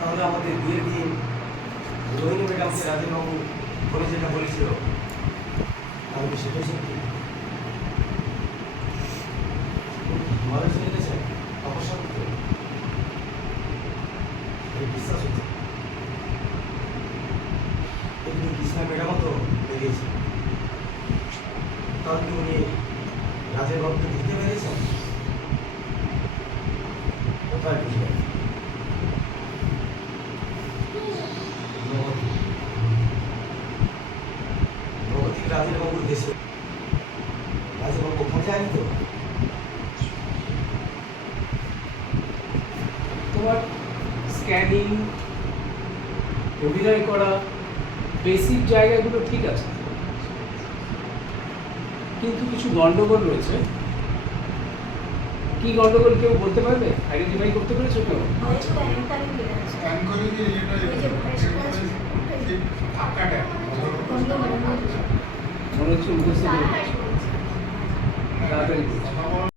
তাহলে আমাদের বিয়ের দিন রোহিণী ম্যাডামকে রাজেশবাবু ফোনে যেটা বলেছিল, তাহলে সেটাই সত্যি? তপস্যা এই বিশ্বাস তো উনি রাজের বাবুকে দিতে পেরেছেন কোথায় বুঝলেন রাজের দেশে। রাজের বাবু ওখানে তো? তোমার স্ক্যানিং অভিনয় করা বেসিক জায়গাগুলো ঠিক আছে। কিন্তু কিছু গন্ডগোল রয়েছে। কি গন্ডগোল কেউ বলতে পারবে? আইডেন্টিফাই করতে পেরেছ কেউ? স্ক্যান করে দিয়ে এটা ওই যে ভয়েসটা আছে,